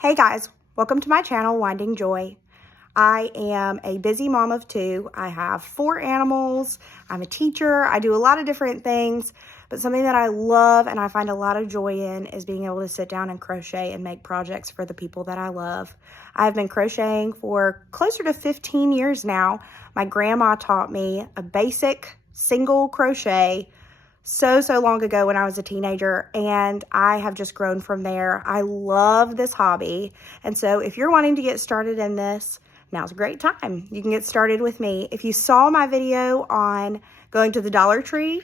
Hey guys, welcome to my channel, Winding Joy. I am a busy mom of two. I have 4 animals. I'm a teacher. I do a lot of different things, but something that I love and I find a lot of joy in is being able to sit down and crochet and make projects for the people that I love. I've been crocheting for closer to 15 years now. My grandma taught me a basic single crochet so long ago when I was a teenager, and I have just grown from there. I love this hobby, and so if you're wanting to get started in this, now's a great time. You can get started with me. If you saw my video on going to the Dollar Tree,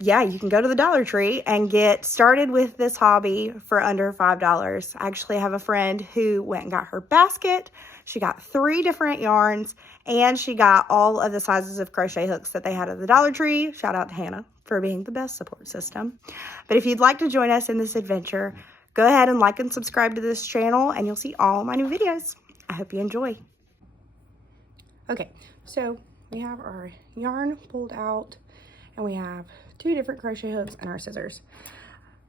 yeah, you can go to the Dollar Tree and get started with this hobby for under $5. I actually have a friend who went and got her basket. She got 3 different yarns, and she got all of the sizes of crochet hooks that they had at the Dollar Tree. Shout out to Hannah for being the best support system. But if you'd like to join us in this adventure, go ahead and like and subscribe to this channel, and you'll see all my new videos. I hope you enjoy. Okay, so we have our yarn pulled out, and we have 2 different crochet hooks and our scissors.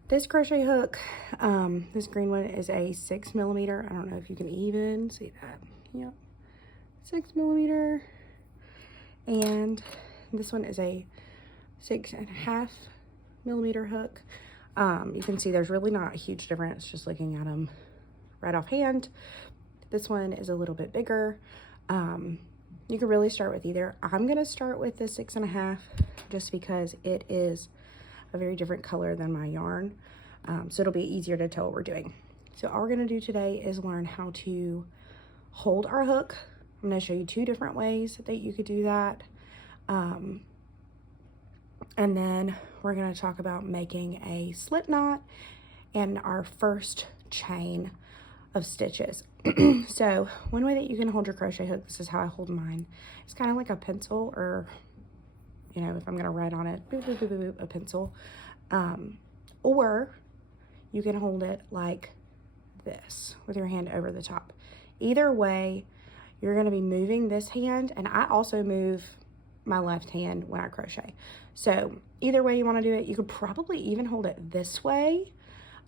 This crochet hook, this green one, is a 6mm. I don't know if you can even see that. Yep, 6mm. And this one is a 6.5mm hook. You can see there's really not a huge difference just looking at them right offhand. This one is a little bit bigger. You can really start with either. I'm gonna start with the 6.5 just because it is a very different color than my yarn. So it'll be easier to tell what we're doing. So all we're gonna do today is learn how to hold our hook. I'm gonna show you 2 different ways that you could do that. And then we're gonna talk about making a slip knot and our first chain of stitches. So one way that you can hold your crochet hook, this is how I hold mine. It's kind of like a pencil, or, you know, if I'm gonna write on it, boop, boop, boop, boop, boop, a pencil. Or you can hold it like this with your hand over the top. Either way, you're gonna be moving this hand, and I also move my left hand when I crochet. So either way you want to do it, you could probably even hold it this way.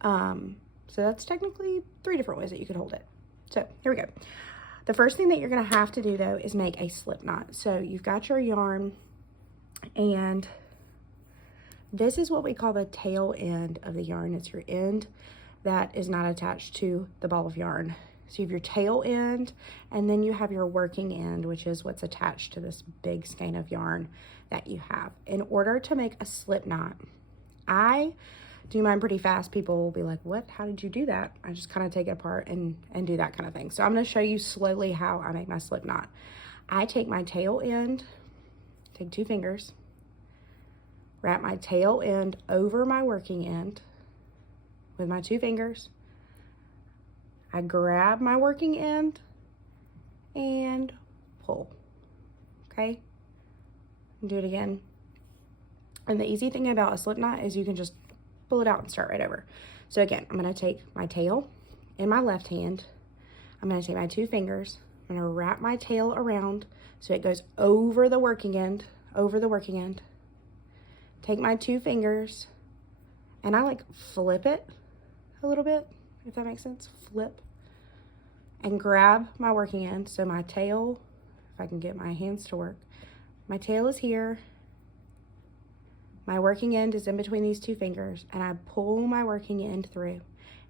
So that's technically 3 different ways that you could hold it. So here we go. The first thing that you're going to have to do though is make a slip knot. So you've got your yarn, and this is what we call the tail end of the yarn. It's your end that is not attached to the ball of yarn. So you have your tail end, and then you have your working end, which is what's attached to this big skein of yarn that you have. In order to make a slip knot, I do mine pretty fast. People will be like, what? How did you do that? I just kind of take it apart and do that kind of thing. So I'm going to show you slowly how I make my slip knot. I take my tail end, take 2 fingers, wrap my tail end over my working end with my 2 fingers. I grab my working end and pull, okay? Do it again. And the easy thing about a slip knot is you can just pull it out and start right over. So again, I'm gonna take my tail in my left hand. I'm gonna take my 2 fingers. I'm gonna wrap my tail around so it goes over the working end, Take my 2 fingers, and I like flip it a little bit, if that makes sense. Flip and grab my working end. So my tail, if I can get my hands to work, my tail is here, my working end is in between these 2 fingers, and I pull my working end through.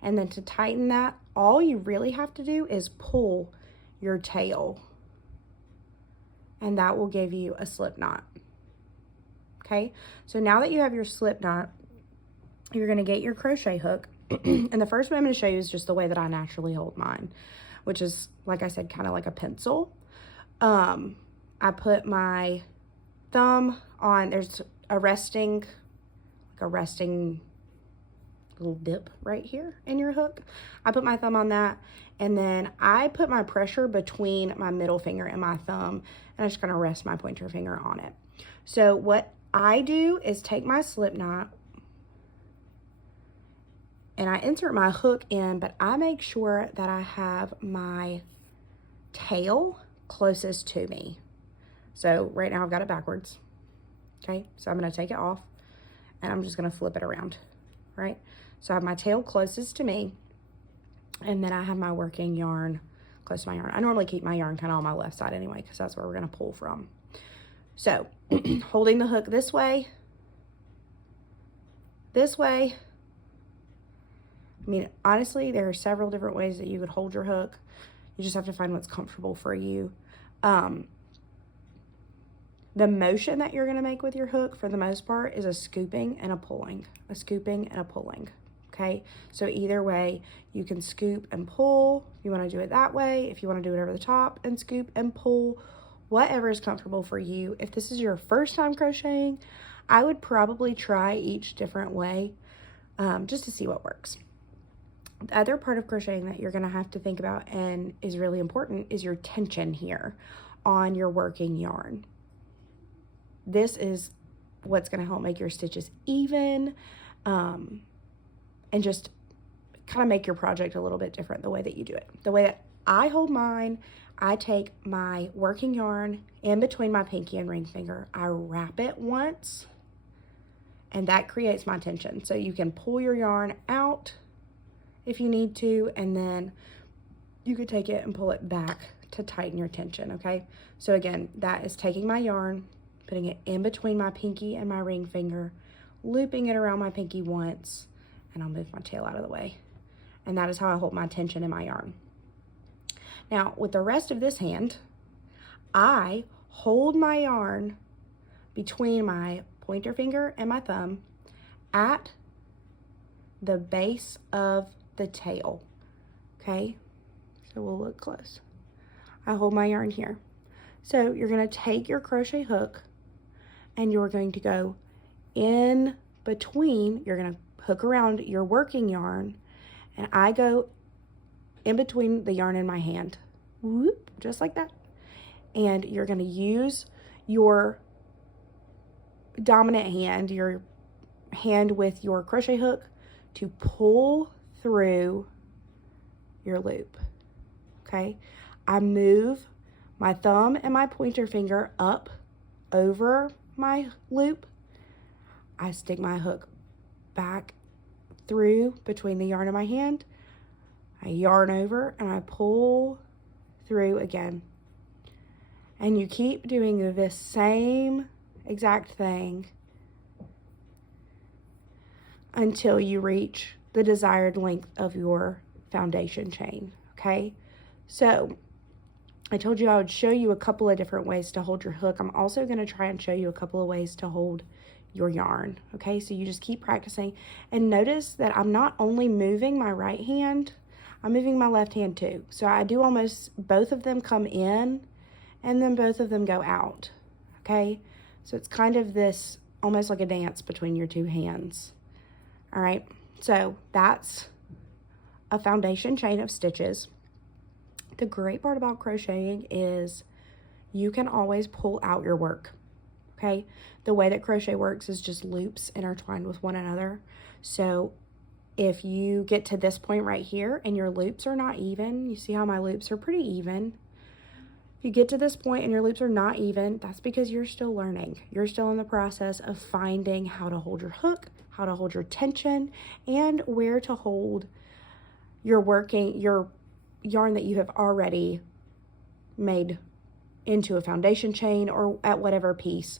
And then to tighten that, all you really have to do is pull your tail, and that will give you a slip knot. Okay, so now that you have your slip knot, you're gonna get your crochet hook. And the first way I'm going to show you is just the way that I naturally hold mine, which is, like I said, kind of like a pencil. I put my thumb on, there's a resting little dip right here in your hook. I put my thumb on that, and then I put my pressure between my middle finger and my thumb, and I'm just going to rest my pointer finger on it. So what I do is take my slip knot, and I insert my hook in, but I make sure that I have my tail closest to me. So right now I've got it backwards. Okay, so I'm gonna take it off, and I'm just gonna flip it around, right? So I have my tail closest to me, And then I have my working yarn close to my yarn. I normally keep my yarn kind of on my left side anyway, because that's where we're going to pull from. So holding the hook this way. I mean, honestly, there are several different ways that you could hold your hook. You just have to find what's comfortable for you. The motion that you're going to make with your hook, for the most part, is a scooping and a pulling. A scooping and a pulling. Okay? So either way, you can scoop and pull. If you want to do it that way. If you want to do it over the top and scoop and pull. Whatever is comfortable for you. If this is your first time crocheting, I would probably try each different way just to see what works. The other part of crocheting that you're going to have to think about and is really important is your tension here on your working yarn. This is what's going to help make your stitches even and just kind of make your project a little bit different the way that you do it. The way that I hold mine, I take my working yarn in between my pinky and ring finger. I wrap it once, and that creates my tension. So you can pull your yarn out if you need to, and then you could take it and pull it back to tighten your tension, okay? So again, that is taking my yarn, putting it in between my pinky and my ring finger, looping it around my pinky once, and I'll move my tail out of the way. And that is how I hold my tension in my yarn. Now, with the rest of this hand, I hold my yarn between my pointer finger and my thumb at the base of the tail, okay? So we'll look close. I hold my yarn here. So you're going to take your crochet hook and you're going to go in between, you're going to hook around your working yarn, and I go in between the yarn in my hand, whoop, just like that. And you're going to use your dominant hand, your hand with your crochet hook, to pull through your loop, okay? I move my thumb and my pointer finger up over my loop. I stick my hook back through between the yarn in my hand. I yarn over and I pull through again. And you keep doing this same exact thing until you reach the desired length of your foundation chain, okay? So I told you I would show you a couple of different ways to hold your hook. I'm also going to try and show you a couple of ways to hold your yarn, okay? So you just keep practicing, and notice that I'm not only moving my right hand, I'm moving my left hand too. So I do almost both of them come in and then both of them go out, okay? So it's kind of this, almost like a dance between your two hands. All right, so that's a foundation chain of stitches. The great part about crocheting is you can always pull out your work, okay? The way that crochet works is just loops intertwined with one another. So if you get to this point right here and your loops are not even, you see how my loops are pretty even. If you get to this point and your loops are not even, that's because you're still learning. You're still in the process of finding how to hold your hook, how to hold your tension, and where to hold your yarn that you have already made into a foundation chain or at whatever piece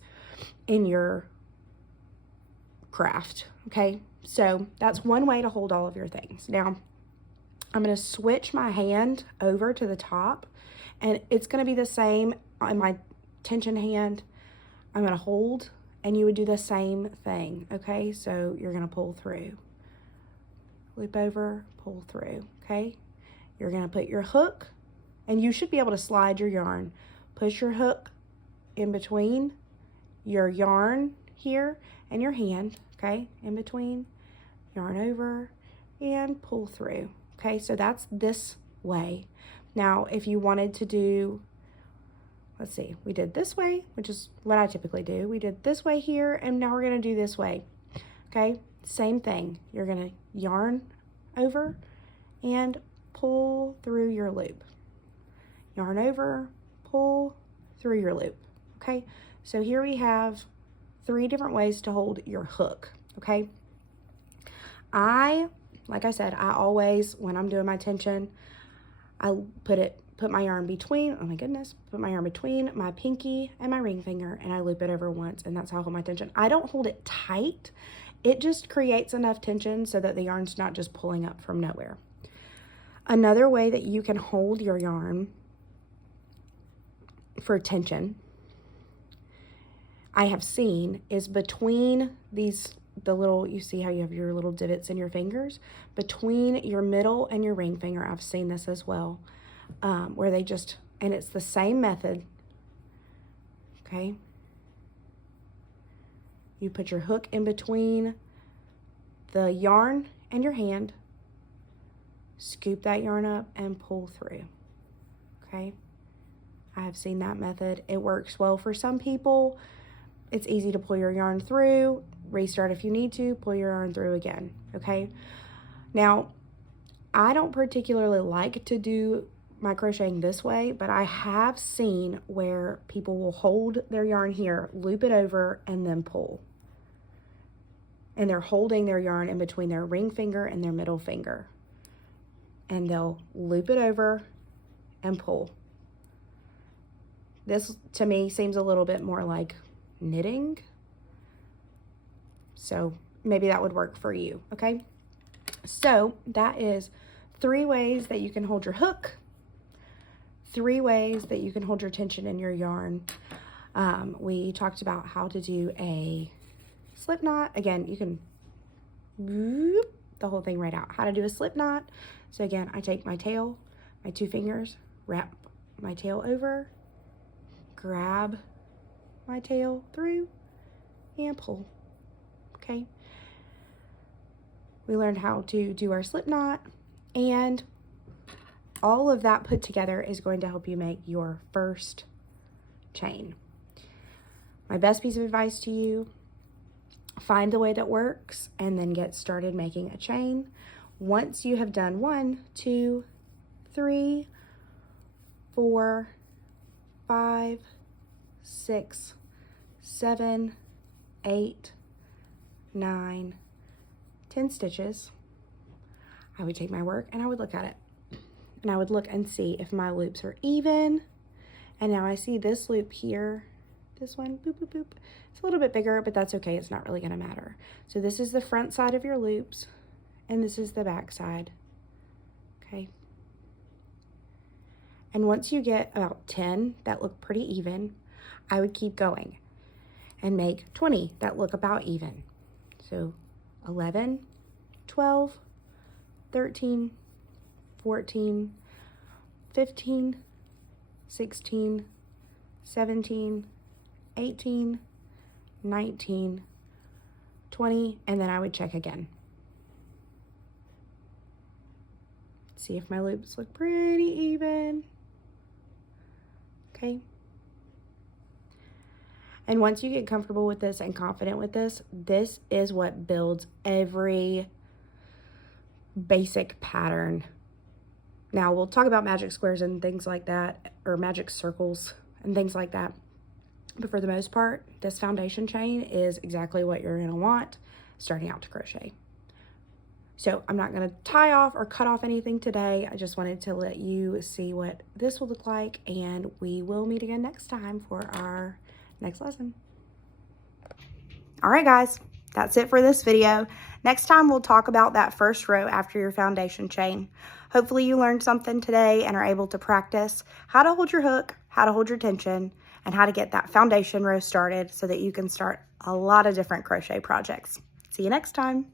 in your craft, okay? So that's one way to hold all of your things. Now, I'm going to switch my hand over to the top, and it's going to be the same on my tension hand. I'm going to hold, and you would do the same thing, okay? So you're going to pull through, loop over, pull through, okay? You're going to put your hook, and you should be able to slide your yarn. Push your hook in between your yarn here and your hand, okay? In between, yarn over, and pull through, okay? So that's this way. Now, if you wanted to do, let's see, we did this way, which is what I typically do. We did this way here, and now we're going to do this way, okay? Same thing. You're going to yarn over and pull through your loop. Yarn over, pull through your loop, okay? So here we have 3 different ways to hold your hook, okay? like I said, I always, when I'm doing my tension, I put my yarn between, oh my goodness, put my yarn between my pinky and my ring finger, and I loop it over once, and that's how I hold my tension. I don't hold it tight. It just creates enough tension so that the yarn's not just pulling up from nowhere. Another way that you can hold your yarn for tension, I have seen, is between the little, you see how you have your little divots in your fingers? Between your middle and your ring finger, I've seen this as well, where they just, and it's the same method, okay? You put your hook in between the yarn and your hand, scoop that yarn up and pull through, okay? I have seen that method. It works well for some people. It's easy to pull your yarn through, restart if you need to, pull your yarn through again, okay? Now, I don't particularly like to do my crocheting this way, but I have seen where people will hold their yarn here, loop it over, and then pull. And they're holding their yarn in between their ring finger and their middle finger. And they'll loop it over and pull. This, to me, seems a little bit more like knitting. So maybe that would work for you, okay? So that is 3 ways that you can hold your hook, 3 ways that you can hold your tension in your yarn. We talked about how to do a slip knot. Again, you can whoop the whole thing right out. How to do a slip knot. So again, I take my tail, my 2 fingers, wrap my tail over, grab my tail through, and pull, okay? We learned how to do our slip knot, and all of that put together is going to help you make your first chain. My best piece of advice to you, find the way that works and then get started making a chain. Once you have done 1, 2, 3, 4, 5, 6, 7, 8, 9, 10 stitches, I would take my work and I would look at it. And I would look and see if my loops are even. And now I see this loop here, this one, boop, boop, boop. It's a little bit bigger, but that's okay. It's not really gonna matter. So this is the front side of your loops, and this is the back side, okay? And once you get about 10 that look pretty even, I would keep going and make 20 that look about even. So 11, 12, 13, 14, 15, 16, 17, 18, 19, 20, and then I would check again. See if my loops look pretty even. Okay. And once you get comfortable with this and confident with this, this is what builds every basic pattern. Now we'll talk about magic squares and things like that, or magic circles and things like that. But for the most part, this foundation chain is exactly what you're gonna want starting out to crochet. So I'm not gonna tie off or cut off anything today. I just wanted to let you see what this will look like, and we will meet again next time for our next lesson. All right, guys, that's it for this video. Next time we'll talk about that first row after your foundation chain. Hopefully you learned something today and are able to practice how to hold your hook, how to hold your tension, and how to get that foundation row started so that you can start a lot of different crochet projects. See you next time.